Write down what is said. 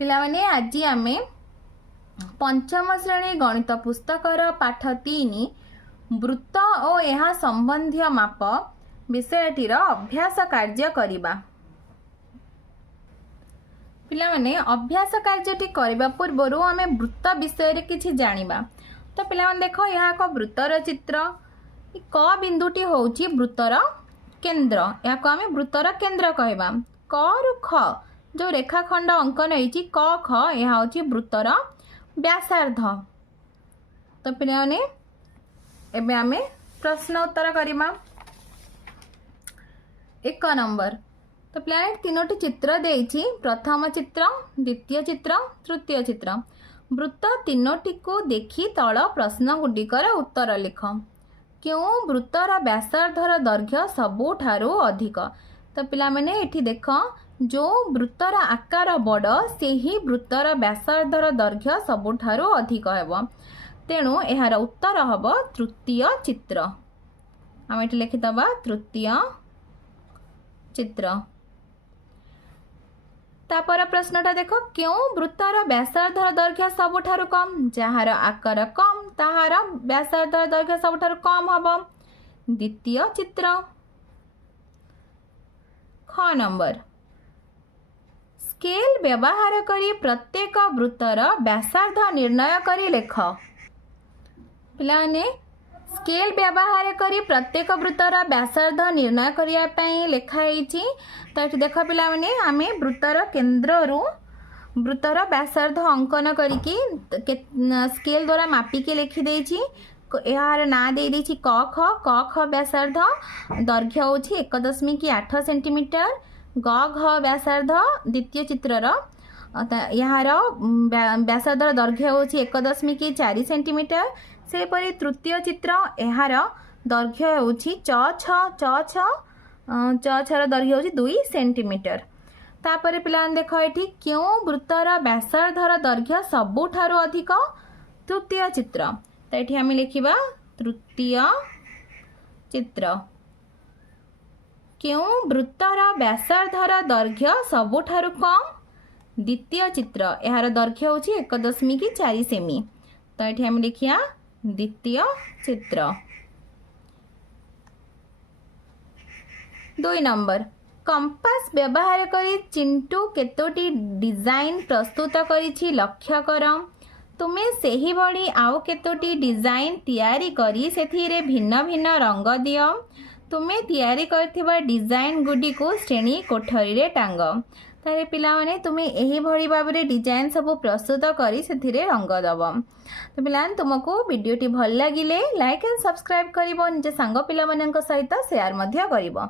पिलामाने आज आमे पंचम श्रेणी गणित पुस्तकर पाठ 3 वृत्त और यह संबंधी माप विषयटीर अभ्यास कार्य करिबा। पिलामाने अभ्यास कार्यटी करबा पूर्व आमे वृत्त विषय रे किछि जानिबा। तो पिलामाने देखो यह एक वृत्तर चित्र। क बिंदुटी होउची वृत्तर केंद्र, या को आमे वृत्तर केंद्र कहबा। क रु ख जो रेखाखंड अंकन होइची क ख यह होची वृत्तर व्यासार्ध। तो पिलाने एबे आमे प्रश्न उत्तर करिमा। 1 नंबर। तो पिलाने तीनोटी चित्र देइची, प्रथम चित्र, द्वितीय चित्र, तृतीय चित्र। वृत्त तीनोटी को देखि तळ प्रश्न गुडिकर उत्तर लिख। क्यों वृत्तर व्यासार्धर दैर्घ्य सबुठारु अधिक। तो पिला माने एठी देख, जो वृत्तर आकार बड़ से ही वृत्तर व्यासार्धर दैर्घ्य सबुठारु अधिक हेबो। तेणु एहार उत्तर हब तृतीय चित्र। आम एठी लिखिदबा तृतीय चित्र। तापर प्रश्नटा देख, क्यों वृत्तर व्यासार्धर दैर्घ्य सबुठारु कम। जहार आकार कम ताहार व्यासार्धर दैर्घ्य सबुठारु कम हबो। द्वितीय चित्र। ख नंबर। स्केल व्यवहार करी प्रत्येक वृत्तर व्यासार्ध निर्णय करी लेख। पिलाने स्केल व्यवहार करी प्रत्येक वृत्तर व्यासार्ध निर्णय करिया पई लेखा हेची। तो एठी देख पिला माने आमे वृत्तर केंद्र रु वृत्तर व्यासार्ध अंकन करिकी स्केल द्वारा मापिकी लिखि देछि। यार ना दे देछि क ख व्यासार्ध दैर्घ्य होछि 1.8 सेंटीमीटर। ग घ व्यासार्ध द्वितीय चित्रर यार व्यासार्धर दैर्घ्य होछि 1.4 सेंटीमीटर। सेपरि तृतीय चित्र यार दैर्घ्य होछि च छर दैर्घ्य होछि 2 सेंटीमीटर। तापर पिलान देख एठी, क्यों वृत्तर व्यासार्धर दैर्घ्य सबुठारु अधिक। तृतीय चित्र। तो एठी आमे लिखिबा तृतीय चित्र। क्यों वृत्तर व्यासार्धर दैर्घ्य सबुठारु कम। द्वितीय चित्र यार दैर्घ्य होछि 1.4 सेमी। तो एठी आमे लिखिया द्वितीय चित्र। 2 नंबर। कंपास व्यवहार करी चिंटू केतोटी डिजाइन प्रस्तुत करिछि लक्ष्य कर। तुमे सेही बड़ी आउ केतोटी डिजाइन तैयारी करी सेथिरे भिन्न भिन्न रंग दियो। तुमे तैयारी करथिबा डिजाइन गुडी को श्रेणी कोठरी रे टांग। तारे पिला माने तुमे एही भली भाबरे डिजाइन सब प्रस्तुत करी सेथिरे रंग दब। तो पिलान तुमको वीडियोटी भल लागिले लाइक एंड सब्सक्राइब करिवो, निज सांग पिला माननक सहित शेयर मध्य करिवो।